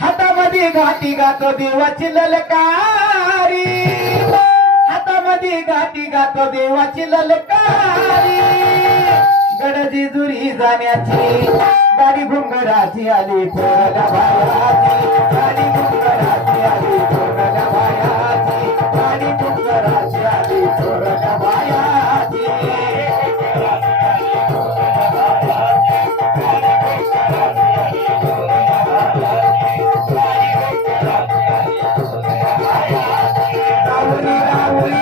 हातामध्ये घाटी गातो देवाची ललकारी. हातामध्ये घाटी गातो देवाची ललकारी. गडजी दुरी जाण्याची गाडी भुंगराची आली थोडा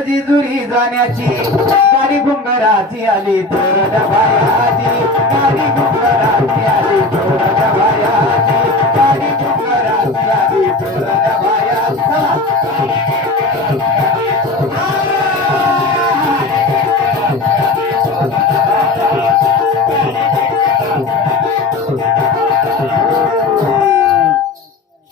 जेजुरी जाण्याची गाडी गुंगराची आली तर डबायाची गाडी आली तर डबायाची गाडी आली तर डबाया